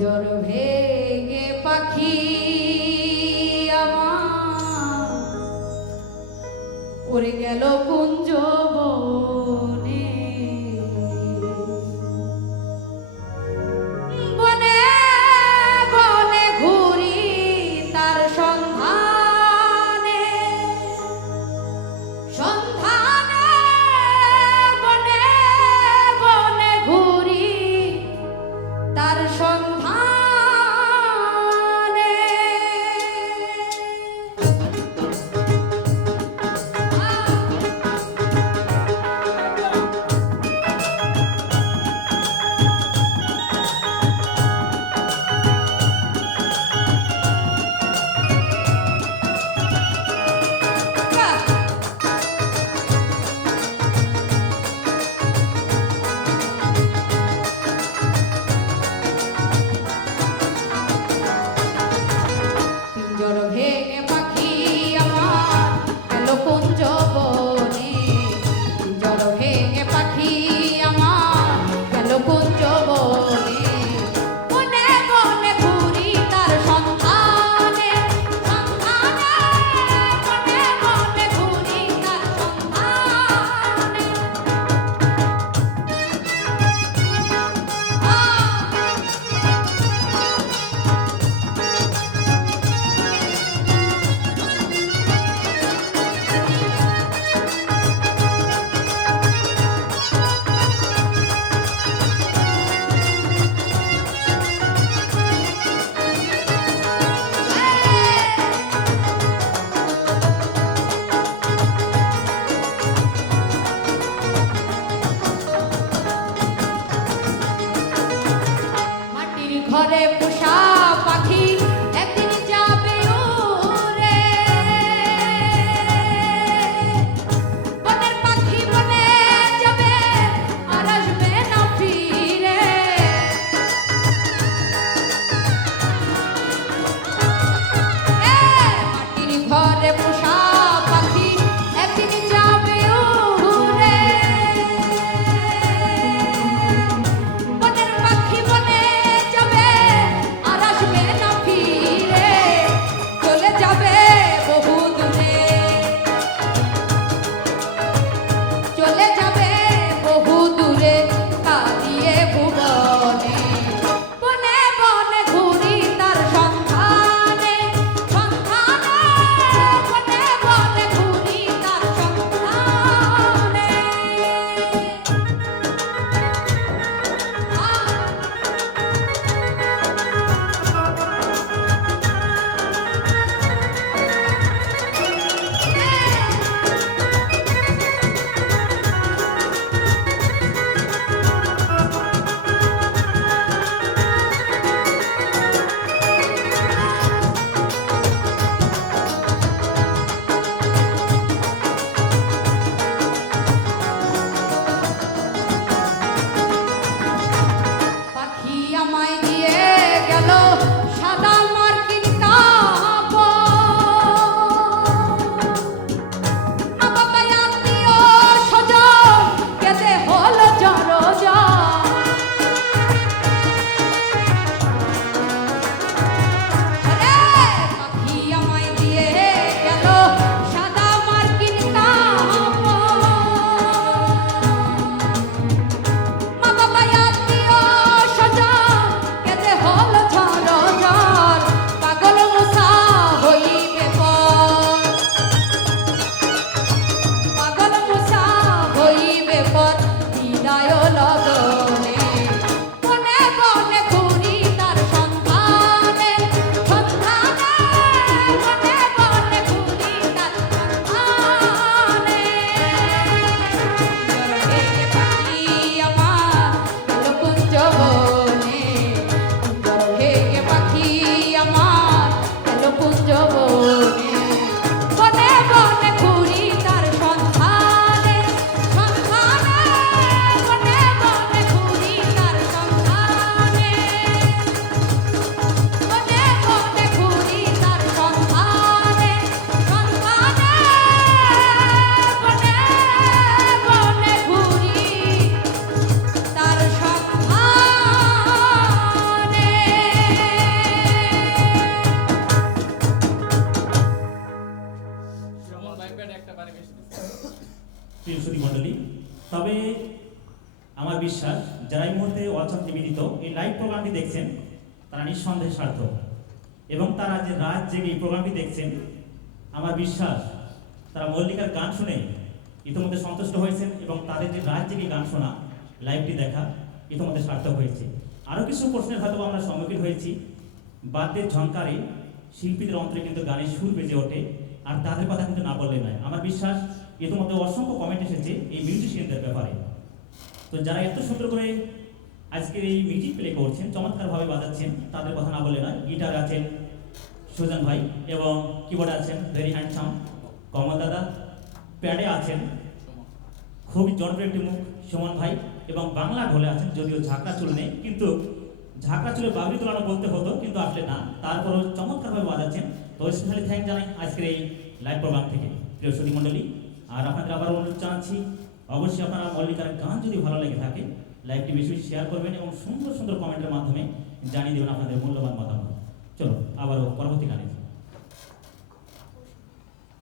পিঞ্জর ভেঙে পাখি আমার উড়ে গেল কুঞ্জ বনে। বনে বনে ঘুরি তার সন্ধানে, সন্ধানে বনে বনে ঘুরি তার সন্ধানে। পিঞ্জর ভেঙে পাখি আমার গেল কুঞ্জ বনে, পিঞ্জর ভেঙে পাখি আমার গেল কুঞ্জ বনে। বনে বনে ঘুরি তার সন্ধানে, সন্ধানে বনে বনে ঘুরি তার সন্ধানে। মাটির ঘরে পোষা পাখি একদিন যাবে উড়ে, বনের পাখি বনে যাবে আর আসবে না ফিরে। মাটির ঘরে পোষা পাখি একদিন যাবে উড়ে, বনের পাখি বনে যাবে আর আসবে না ফিরে। যারা এই মুহূর্তে ওয়াচন নিবেদিত এই লাইভ প্রোগ্রামটি দেখছেন তারা নিঃসন্দেহে সার্থক, এবং তারা যে রাত জেগে এই প্রোগ্রামটি দেখছেন আমার বিশ্বাস তারা মল্লিকার গান শুনে ইতিমধ্যে সন্তুষ্ট হয়েছেন, এবং তাদের যে রাত জেগে গান শোনা লাইভটি দেখা ইতিমধ্যে সার্থক হয়েছে। আরও কিছু প্রশ্নের হয়তো আমরা সম্মুখীন হয়েছি। বাদ্যের ঝংকারে শিল্পীদের অন্তরে কিন্তু গানের সুর বেজে ওঠে, আর তাদের কথা কিন্তু না বললে নয়। আমার বিশ্বাস ইতিমধ্যে অসংখ্য কমেন্ট এসেছে এই মিউজিশিয়ানদের ব্যাপারে। তো যারা এত সুন্দর করে আজকের এই মিউজিক প্লে করছেন, চমৎকারভাবে বাজাচ্ছেন, তাদের কথা না বললে নয়। গিটার আছেন সুজন ভাই, এবং কিবোর্ডে আছেন ভেরি হ্যান্ডসাম কমল দাদা, প্যাডে আছেন খুবই জনপ্রিয় একটি মুখ সুমন ভাই, এবং বাংলা ঢোলে আছেন, যদিও ঝাঁকড়া চুল নেই, কিন্তু ঝাঁকড়া চুলে বাগড়ি তোলানো বলতে হতো, কিন্তু আসলে না, তারপরও চমৎকারভাবে বাজাচ্ছেন। তো স্পেশালি থ্যাংক জানাই আজকের এই লাইভ প্রোগ্রাম থেকে প্রিয় শ্রোতী মণ্ডলী। আর আপনাদের আবার অনুরোধ জানাচ্ছি, অবশ্যই আপনারা মল্লিকার গান যদি ভালো লেগে থাকে লাইভটি বেশি বেশি শেয়ার করবেন, এবং সুন্দর সুন্দর কমেন্টের মাধ্যমে জানিয়ে দেবেন আপনাদের মূল্যবান মতামত। চলো আবারও পরবর্তী গানে।